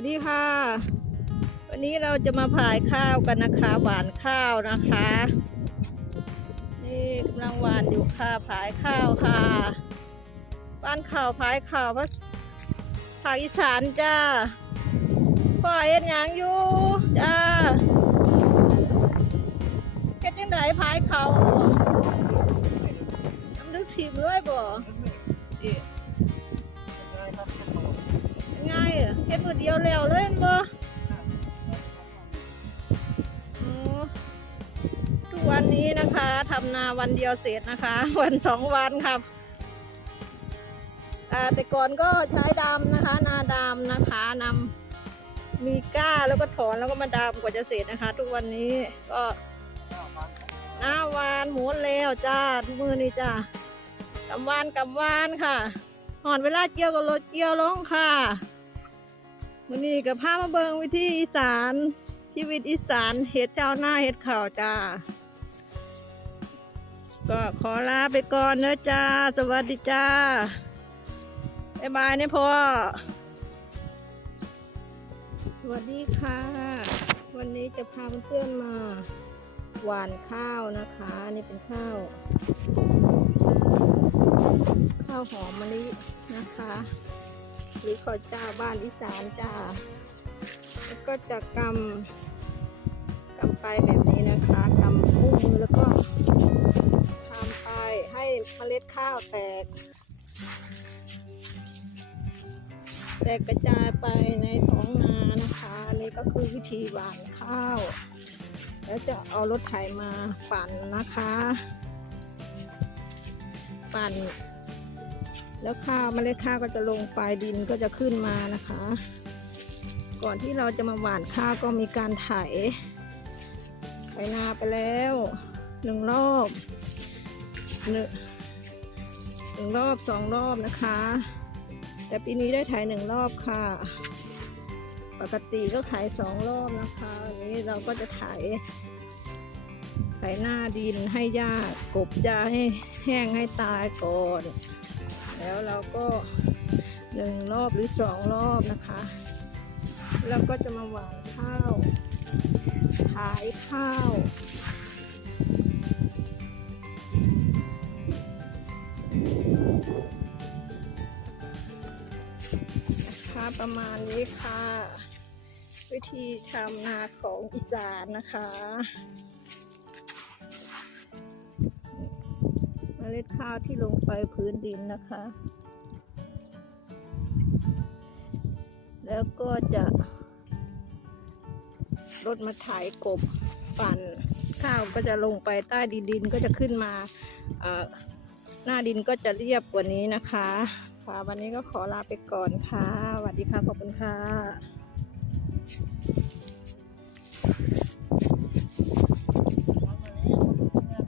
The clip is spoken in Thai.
วัสดีค่ะ วันนี้เราจะมาผายข้าวกันนะคะหวานข้าวนะคะ นี่กำลังหวานอยู่ค่ะผายข้าวค่ะบ้านข่าวผายข่าวภาภาคอีสานจ้าพ่อเฮ็ดหยังอยู่จ้าเฮ็ดยังไงผายข้าวน้ำลึกถีบด้วยบ่ มือเดียวแล้วเล่นบ่ทุกวันนี้นะคะทำนาวันเดียวเสร็จนะคะ วันสองวันครับแต่ก่อนก็ใช้ดำนะคะ นาดำนะคะนำมีก้าแล้วก็ถอนแล้วก็มาดำกว่าจะเสร็จนะคะ ทุกวันนี้ก็หน้าวานหมุนแล้วจ้าทุกมือนี่จ้ากำวานกำวานค่ะหอนเวลาเกี่ยวกับรเกี่ยวลงค่ะ วันนี้กับพามาเบิงวิธีอีสานชีวิตอีสานเฮ็ดเจ้าหน้าเฮ็ดข่าวจ้า ก็ขอลาไปก่อนเนอะจ้า สวัสดีจ้าบ๊ายบายเนี่ยพ่อ สวัสดีค่ะ วันนี้จะพาเพื่อนมา หวานข้าวนะคะนี่เป็นข้าว ข้าวหอมมะลินะคะ หรือข้าวเจ้าบ้านอีสานจ้าแล้วก็จะกำกำไปแบบนี้นะคะกำคู่มือแล้วก็ทำไปให้เมล็ดข้าวแตก แตกกระจายไปในท้องนานะคะอันนี่ก็คือวิธีหว่านข้าว แล้วจะเอารถไถมาปั่นนะคะ ปั่น แล้วข้าวเมล็ดข้าวก็จะลงไปดินก็จะขึ้นมานะคะ ก่อนที่เราจะมาหว่านข้าวก็มีการไถไถนาไปแล้วหนึ่งรอบหนึ่งหนึ่งรอบสองรอบนะคะ แต่ปีนี้ได้ไถหนึ่งรอบค่ะ ปกติก็ไถสองรอบนะคะอันนี้เราก็จะไถไถหน้าดินให้หญ้ากบหญ้าให้แห้งให้ตายก่อน แล้วเราก็หนึ่งรอบหรือสองรอบนะคะแล้วก็จะมาหว่านข้าวขายข้าวนะคะประมาณนี้ค่ะ วิธีทำนาของอีสานนะคะ ล็ดข้าวที่ลงไปพื้นดินนะคะ แล้วก็จะรถมาไถกบปั่นข้าวก็จะลงไปใต้ดินดินก็จะขึ้นมาหน้าดินก็จะเรียบกว่านี้นะคะ ค่ะวันนี้ก็ขอลาไปก่อนค่ะสวัสดีค่ะขอบคุณค่ะ